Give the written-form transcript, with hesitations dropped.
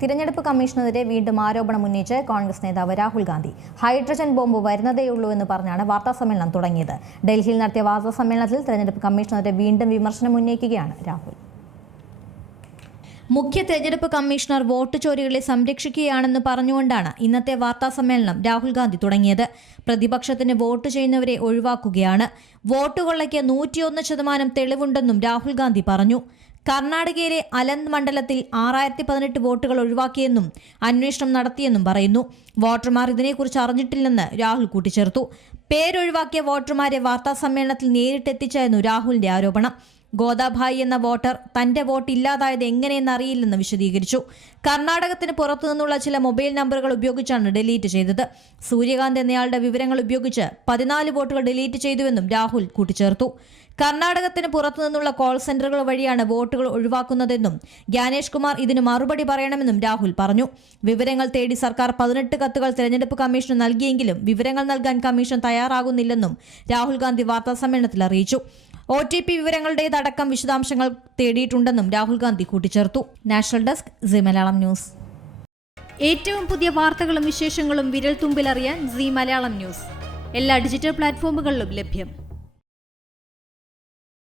തിരഞ്ഞെടുപ്പ് കമ്മീഷനെതിരെ വീണ്ടും ആരോപണം ഉന്നയിച്ച് കോൺഗ്രസ് നേതാവ് രാഹുൽ ഗാന്ധി. ഹൈഡ്രജൻ ബോംബ് വരുന്നതേയുള്ളൂ എന്ന് പറഞ്ഞാണ് വാർത്താസമ്മേളനം തുടങ്ങിയത്. ഡൽഹിയിൽ നടത്തിയ വാർത്താസമ്മേളനത്തിൽ തിരഞ്ഞെടുപ്പ് കമ്മീഷനെതിരെ വീണ്ടും വിമർശനം ഉന്നയിക്കുകയാണ് രാഹുൽ. മുഖ്യ തെരഞ്ഞെടുപ്പ് കമ്മീഷണർ വോട്ട് ചോരികളെ സംരക്ഷിക്കുകയാണെന്ന് പറഞ്ഞുകൊണ്ടാണ് ഇന്നത്തെ വാർത്താസമ്മേളനം രാഹുൽ ഗാന്ധി തുടങ്ങിയത്. പ്രതിപക്ഷത്തിന് വോട്ട് ചെയ്യുന്നവരെ ഒഴിവാക്കുകയാണ്. വോട്ട് കൊള്ളയ്ക്ക് 101% തെളിവുണ്ടെന്നും രാഹുൽ ഗാന്ധി പറഞ്ഞു. കർണാടകയിലെ അലന്ദ് മണ്ഡലത്തിൽ 6018 വോട്ടുകൾ ഒഴിവാക്കിയെന്നും അന്വേഷണം നടത്തിയെന്നും പറയുന്നു. വോട്ടർമാർ ഇതിനെക്കുറിച്ച് അറിഞ്ഞിട്ടില്ലെന്ന് രാഹുൽ കൂട്ടിച്ചേർത്തു. പേരൊഴിവാക്കിയ വോട്ടർമാരെ വാർത്താസമ്മേളനത്തിൽ നേരിട്ടെത്തിച്ചായിരുന്നു രാഹുലിന്റെ ആരോപണം. ഗോദാഭായി എന്ന വോട്ടർ തന്റെ വോട്ട് ഇല്ലാതായത് എങ്ങനെയെന്ന് അറിയില്ലെന്ന് വിശദീകരിച്ചു. കർണാടകത്തിന് പുറത്തുനിന്നുള്ള ചില മൊബൈൽ നമ്പറുകൾ ഉപയോഗിച്ചാണ് ഡിലീറ്റ് ചെയ്തത്. സൂര്യകാന്ത് എന്നയാളുടെ വിവരങ്ങൾ ഉപയോഗിച്ച് 14 വോട്ടുകൾ ഡിലീറ്റ് ചെയ്തുവെന്നും രാഹുൽ കൂട്ടിച്ചേർത്തു. കർണാടകത്തിന് പുറത്തുനിന്നുള്ള കോൾ സെന്ററുകൾ വഴിയാണ് വോട്ടുകൾ ഒഴിവാക്കുന്നതെന്നും ജ്ഞാനേഷ് കുമാർ ഇതിന് മറുപടി പറയണമെന്നും രാഹുൽ പറഞ്ഞു. വിവരങ്ങൾ തേടി സർക്കാർ 18 കത്തുകൾ തെരഞ്ഞെടുപ്പ് കമ്മീഷന് നൽകിയെങ്കിലും വിവരങ്ങൾ നൽകാൻ കമ്മീഷൻ തയ്യാറാകുന്നില്ലെന്നും രാഹുൽ ഗാന്ധി വാർത്താസമ്മേളനത്തിൽ അറിയിച്ചു. OTP വിവരങ്ങളുടേതടക്കം വിശദാംശങ്ങൾ തേടിയിട്ടുണ്ടെന്നും രാഹുൽ ഗാന്ധി കൂട്ടിച്ചേർത്തു. National desk C Malayalam news. ഏറ്റവും പുതിയ വാർത്തകളും വിശേഷങ്ങളും വിരൽ തുമ്പിലറിയാൻ സി മലയാളം ന്യൂസ് എല്ലാ ഡിജിറ്റൽ പ്ലാറ്റ്ഫോമുകളിലും ലഭ്യം.